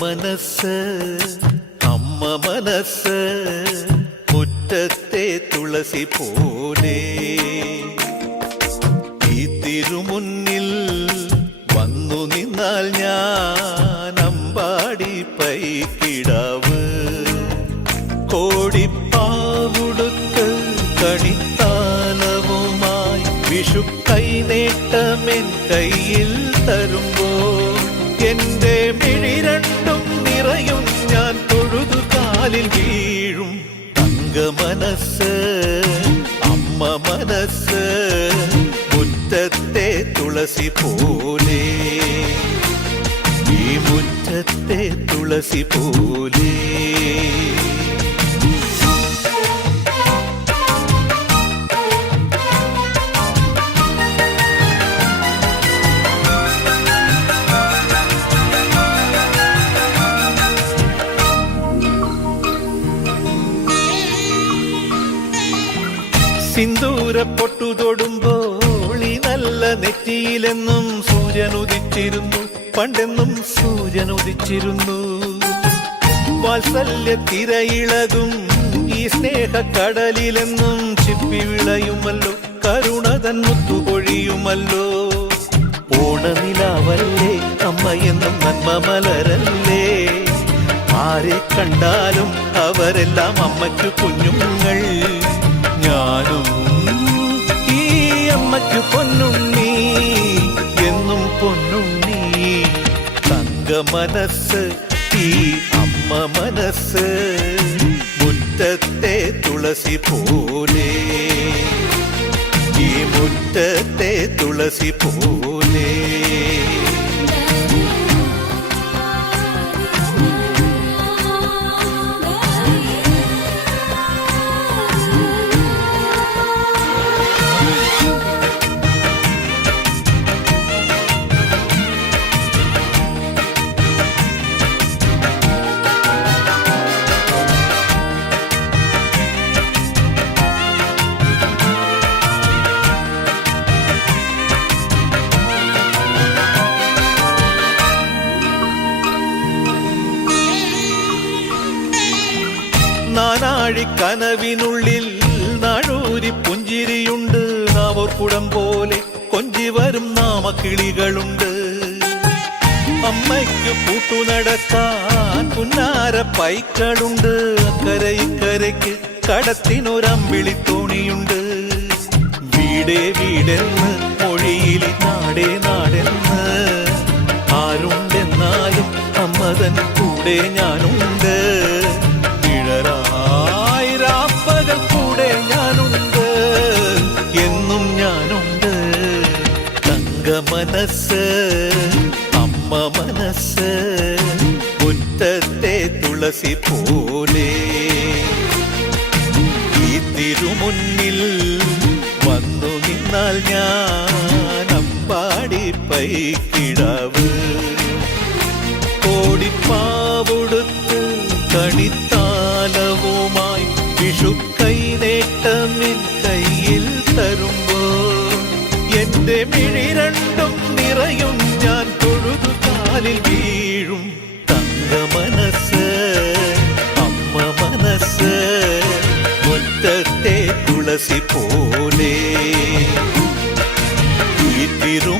മനസ്സ് അമ്മ മനസ്സ് മുറ്റത്തെ തുളസി പോലെ ഈ തിരുമുന്നിൽ വന്നു നിന്നാൽ ഞാൻ അമ്പാടി പൈക്കിടാവ് കോടിപ്പാവുടുത്ത് കണിത്താലവുമായി വിഷു കൈനേട്ടമെൻ കയ്യിൽ തരുമ്പോൾ എന്റെ മിഴി രണ്ടും നിറയും ഞാൻ തൊഴുതു കാലിൽ വീഴും തങ്ക മനസ്സ് അമ്മ മനസ്സ് മുറ്റത്തെ തുളസി പോലെ ഈ മുറ്റത്തെ തുളസി പോലെ സിന്ദൂര പൊട്ടു തൊടുമ്പോൾ ഈ നല്ല നെറ്റിയിലെന്നും സൂര്യൻ ഉദിച്ചിരുന്നു പണ്ടെന്നും സൂര്യൻ ഉദിച്ചിരുന്നു വാത്സല്യ തിരയിളകും ഈ സ്നേഹക്കടലിലെന്നും ചിപ്പി വിളയുമല്ലോ കരുണതൻ മുത്തുപൊഴിയുമല്ലോ ഓണനിലാവല്ലേ അമ്മയെന്നും നന്മ മലരല്ലേ ആരെ കണ്ടാലും അവരെല്ലാം അമ്മയ്ക്കു കുഞ്ഞുങ്ങൾ ഞാനും ഈ അമ്മയ്ക്കു പൊന്നുണ്ണി എന്നും പൊന്നുണ്ണി തങ്ക മനസ്സ് ഈ അമ്മ മനസ്സ് മുറ്റത്തെ തുളസി പോലെ ഈ മുറ്റത്തെ തുളസി പോലെ നാനാഴി കനവിനുള്ളിൽ നാഴൂരി പുഞ്ചിരിയുണ്ട് നാവോർക്കുടം പോലെ കൊഞ്ചി വരും നാമക്കിളികളുണ്ട് അമ്മയ്ക്ക് പൂട്ടു നടക്കാൻ പുന്നാര പൈക്കളുണ്ട് അക്കരെ ഇക്കരയ്ക്ക് കടത്തിനൊരമ്പിളി തോണിയുണ്ട് വീടേ വീടെന്ന് മൊഴിയിൽ നാടേ നാടെന്ന് ആരുണ്ടെന്നാലും അമ്മതൻ കൂടെ ഞാനുണ്ട് ആയിരാപ്പകൽ കൂടെ ഞാനുണ്ട് എന്നും ഞാനുണ്ട് തങ്ക മനസ്സ് അമ്മ മനസ്സ് മുറ്റത്തെ തുളസി പോലെ ഈ തിരുമുന്നിൽ വന്നു നിന്നാൽ ഞാൻ അമ്പാടി പൈക്കിടാവ് കോടിപ്പാവുടുത്ത് കണിത്താലവുമായി വിഷു കൈനേട്ടമിൻ കയ്യിൽ തരുമ്പോൾ എന്റെ മിഴി രണ്ടും നിറയും ഞാൻ തൊഴുതു കാലിൽ വീഴും തങ്ക മനസ്സ് അമ്മ മനസ്സ് മുറ്റത്തെ തുളസി പോലെ ഈ തിരു